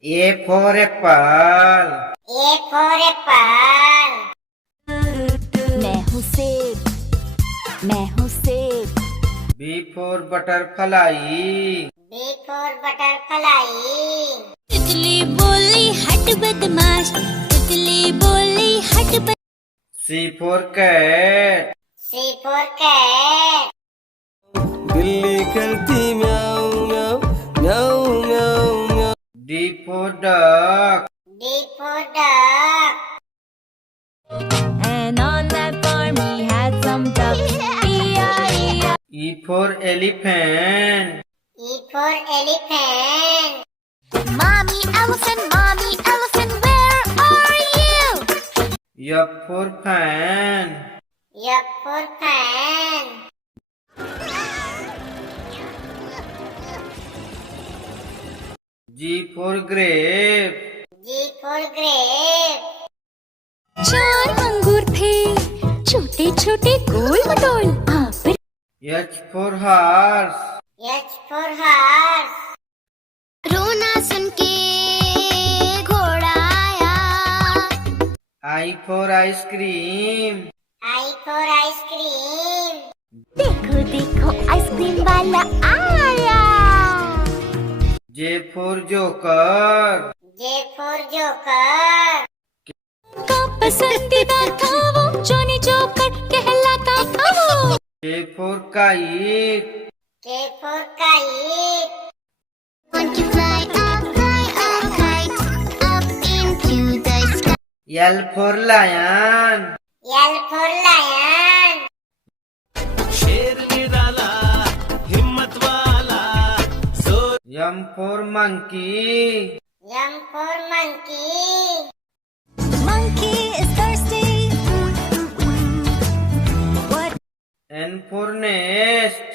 A for apple. A for apple. मैं हूँ सेब B for butterfly. B for butterfly. तितली बोली हट बदमाश तितली बोली हट C for cat. C for cat. बिल्ली करती म्याऊं म्याऊं म्याऊं म्याऊं म्याऊं। D for duck. D for duck. And on that farm he had some ducks E-I-E-I E for elephant. E for elephant. Mommy elephant, where are you? F for fan. F for fan. G for grape. G for grape. चार अंगूर थे छोटे छोटे गोल मटोल H for horse. H for horse. रोना सुन के घोड़ा आया I for ice cream. I for ice cream. देखो देखो आइसक्रीम वाला आया J for joker. J for joker. का पसंदीदा था वो जॉनी जोकर कहलाता था वो K for kite. K for kite. Want to fly a kite up into the sky L for lion. L for lion. शेर निराला हिम्मत वाला जोर। M for monkey. M for monkey. Monkey is thirsty What N for nest.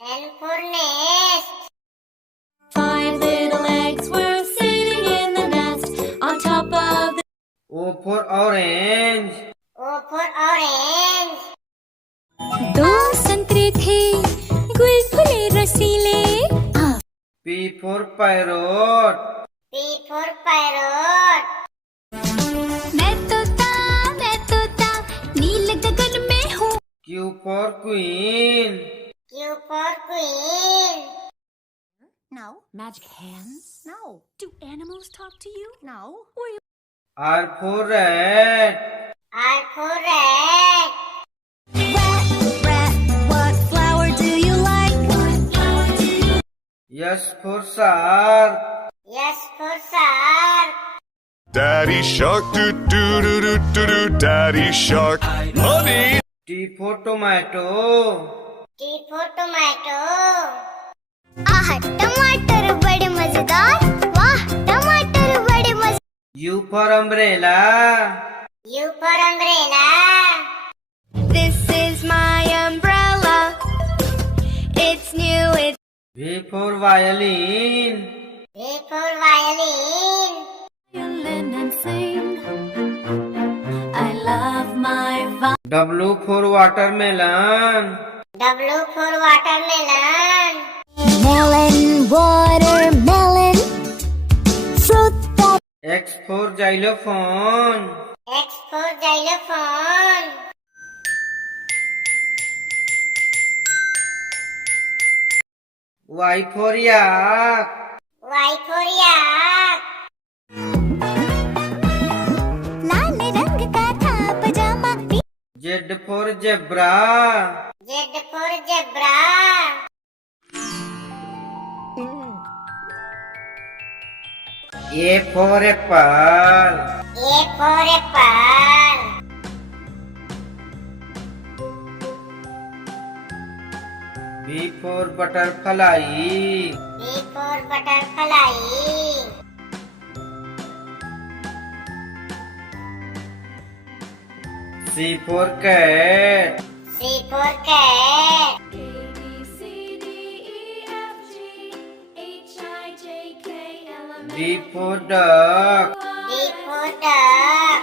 N for nest. 5 little eggs were sitting in the nest on top of the O for orange. O for orange. दो संतरे थे गुलगुले रसीले P for parrot. P for parrot. मैं तोता नील गगन में हूँ Q for queen. Q for queen. No. Magic hands? No. Do animals talk to you? No. R for rat. R for rat. Rat, what flower do you like? S for shark. S for shark. Daddy shark, do do do do do do. Daddy shark, honey. T for tomato. T for tomato. आह टमाटर बड़े मजेदार वाह टमाटर बड़े मजेदार U for umbrella. U for umbrella. This is my umbrella It's new it's V for violin. V for violin. violin and sing I love my W for watermelon. W for watermelon. melon watermelon fruit that X for xylophone. X for xylophone. Y for yak. Y for yak. लाल रंग का था पजामा Z for zebra. Z for zebra. A for apple. A for apple. B for butterfly. B for butterfly. C for cat. C for cat. D for duck. D for duck.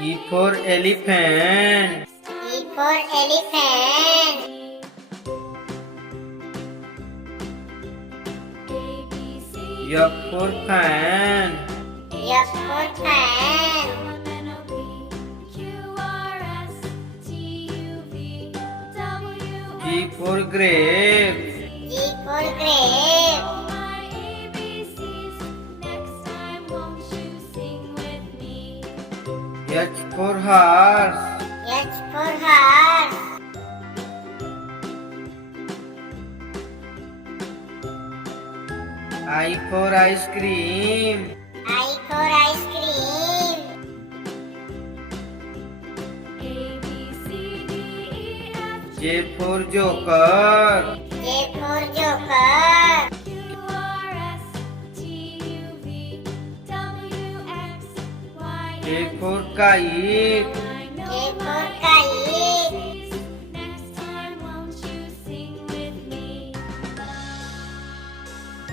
E for elephant. E for elephant. F for fan. F for fan. G for grape. G for grape. H for horse. H for horse. I for ice cream. I for ice cream. J for joker. J for joker. K for kite. K for kite.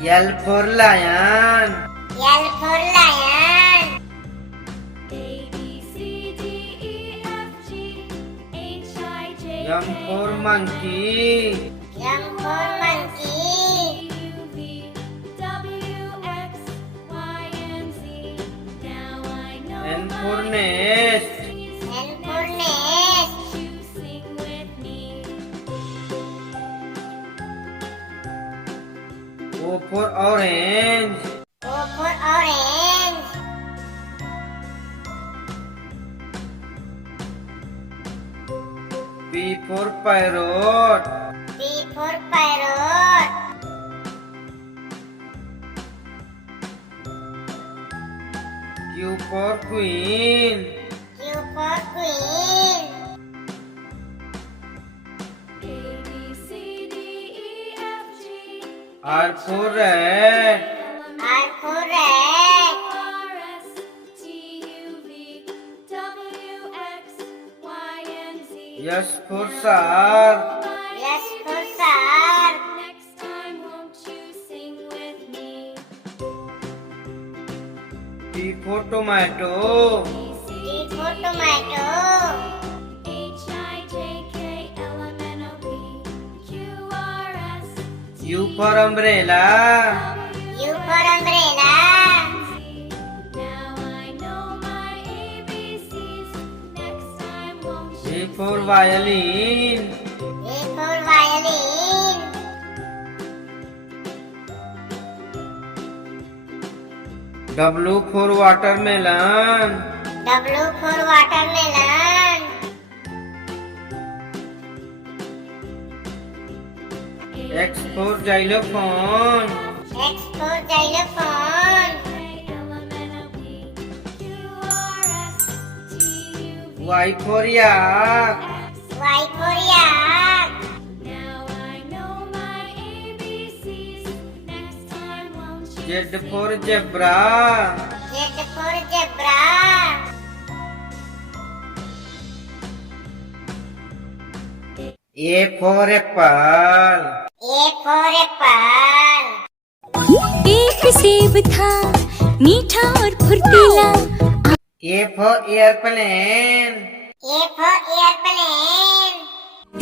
L for lion. L for lion. M for monkey. M for monkey. N for nest. N for nest. O for orange. O for orange. P for parrot. P for parrot. Q for queen. Q for queen. R for rat. R for rat. S for shark. S for shark. T for tomato. T for tomato. U for umbrella. U for umbrella. V for violin. V for violin. W for watermelon. W for watermelon. X for xylophone. X for xylophone. Y for yak. Y for yak. Z for zebra. Z for zebra. A for apple. A for apple. एक सेब था मीठा और फुर्तीला A for airplane. A for airplane.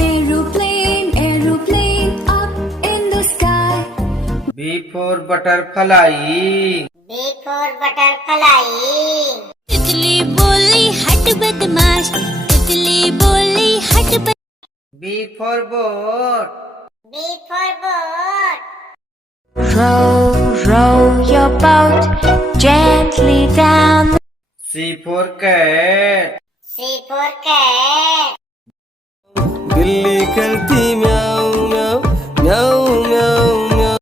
Aeroplane aeroplane up in the sky B for butterfly. B for butterfly. तितली बोली हट बदमाश तितली बोली हट बद B for boat. B for boat. Row row your boat gently down C for cat. C for cat. बिल्ली करती म्याऊं म्याऊं म्याऊं म्याऊं म्याऊं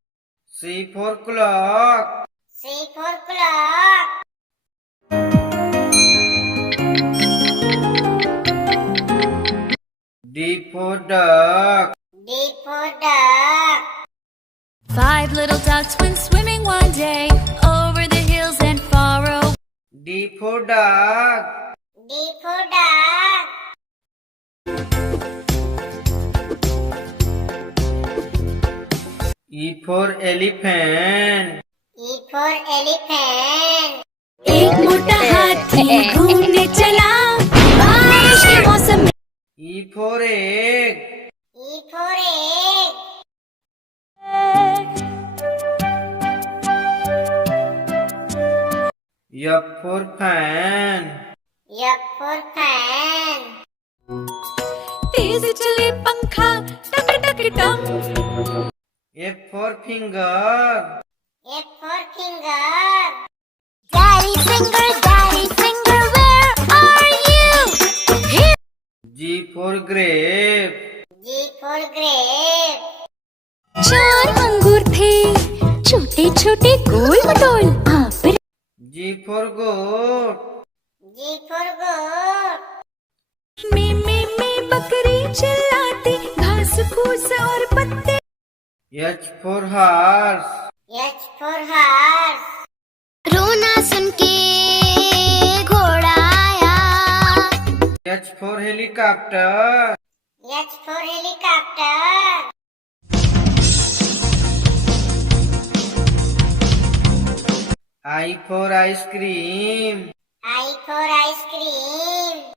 C for clock. C for clock. D for duck. D for duck. 5 little ducks went swimming one day over the hills and far away. D for dog. D for duck. E for elephant. E for elephant. एक मोटा हाथी घूमने चला बारिश के मौसम में E for egg. E for egg. F for fan. F for fan. तेज चले पंखा टक टक टम F for finger. F for finger. Daddy finger, where are you? Here. G for grape. G for grape. 4 अंगूर थे छोटे छोटे गोल मटोल आप G for goat. G for goat. में बकरी चिल्लाती घास फूस और पत्ते H for horse. H for horse. रोना सुन के घोड़ा आया H for helicopter. H for helicopter. I for ice cream. I for ice cream.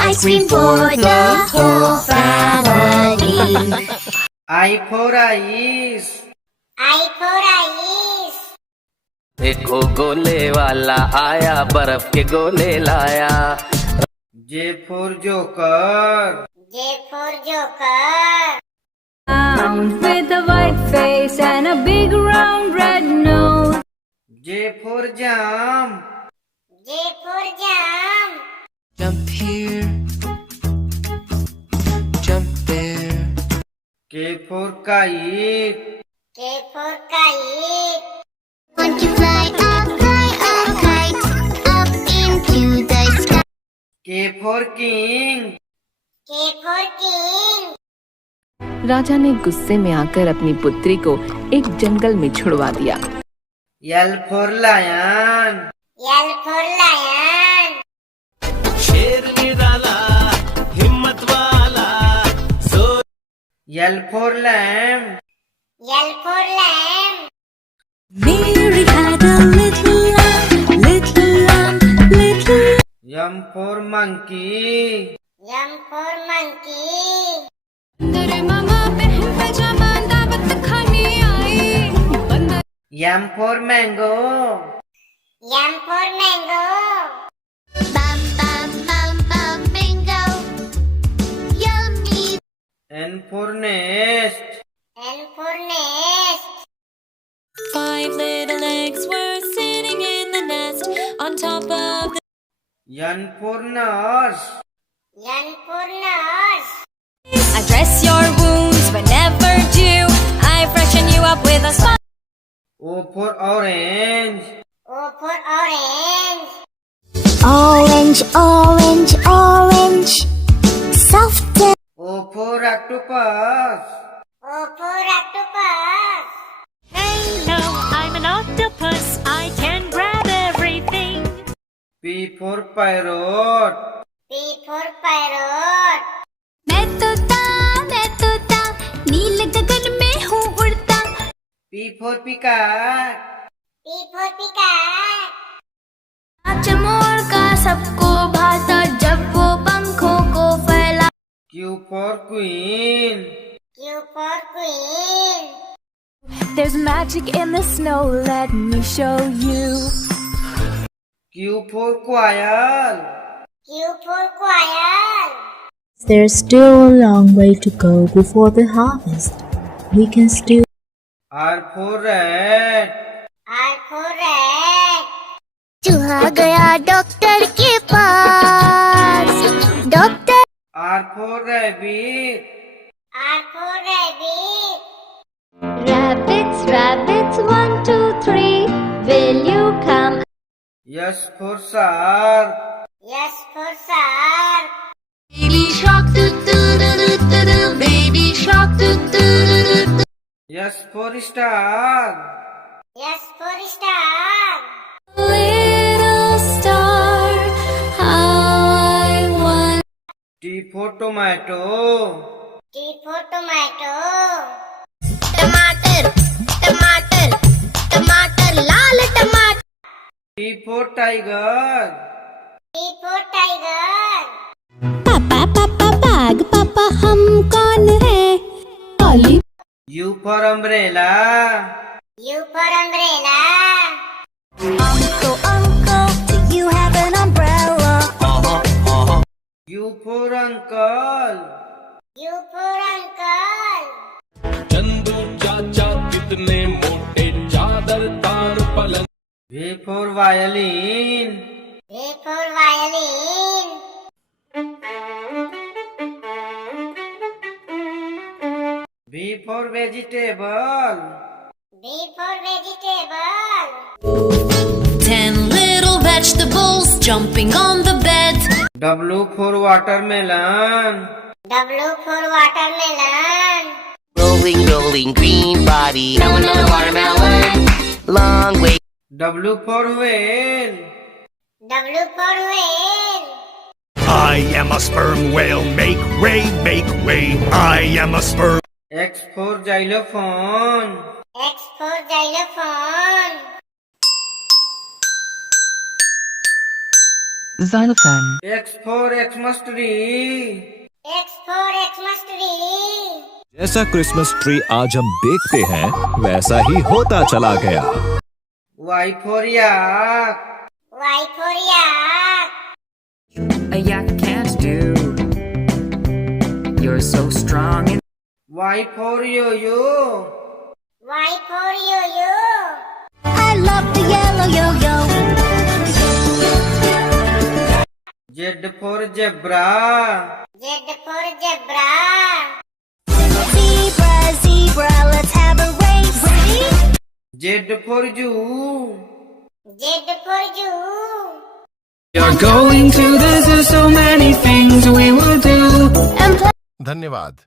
ice cream for the whole family I for ice. I for ice. एक गोले वाला आया बर्फ के गोले लाया J for joker. J for joker. with a white face and a big round red nose J for jump. J for jump. Jump here, jump there. K for kite. K for kite. want to fly a kite up into the sky K for king. K for king. राजा ने गुस्से में आकर अपनी पुत्री को एक जंगल में छुड़वा दिया। L for lion. L for lion. शेर निराला हिम्मत वाला L for lamb. L for lamb. Mary had a little lamb M for monkey. M for monkey. तेरे मामा बहन पजामा दावत खाने आई M for mango. M for mango. bam bam bam bam bingo yummy N for nest. N for nest. 5 little eggs were sitting in the nest on top of the N for nurse. N for nurse. I dress your wounds whenever due I freshen you up with a smile O for orange. O for orange. Orange, orange, orange soft O for octopus. O for octopus. Hello, I'm an octopus. I can grab everything. P for parrot. P for parrot. मैं तोता नील गगन में हूँ उड़ता P for peacock. P for peacock. नाच मोर का सबको भाता जब वो पंखों को फैला Q for queen. Q for queen. There's magic in the snow, let me show you. Q for quail. Q for quail. There's still a long way to go before the harvest. We can still R for rat. R for rat. चूहा गया doctor के पास doctor R for rabbit. R for rabbit. Rabbits, 1, 2, 3 will you come S for shark. S for shark. baby shark do do do do do do baby shark do do do do S for star. S for star. little star how I want T for tomato. T for tomato. टमाटर टमाटर टमाटर लाल टमाटर T for tiger. T for tiger. पापा पापा बाग पापा हम कौन है ऑली U for umbrella. U for umbrella. अंको अंको U for uncle. U for uncle. Chandu चाचा कितने मोटे चादर तार पलंग V for violin. V for violin. V for vegetable. V for vegetable. 10 little vegetables jumping on the bed. W for watermelon. W for watermelon. rolling rolling green body melon watermelon long way W for whale. W for whale. I am a sperm whale. Make way, make way. I am a sperm. X for xylophone. X for xylophone. Xylophone. X for Xmas tree. X for Xmas tree. जैसा Christmas tree आज हम देखते हैं वैसा ही होता चला गया। Y for yak. Y for yak. A yak can't do. You're so strong and Y for yo-yo. Y for yo-yo. I love the yellow yo-yo. Z for zebra. Z for zebra. Zebra, zebra, let's have a race. Z for zoo. Z for zoo. you're going to the zoo, so many things we will do. धन्यवाद।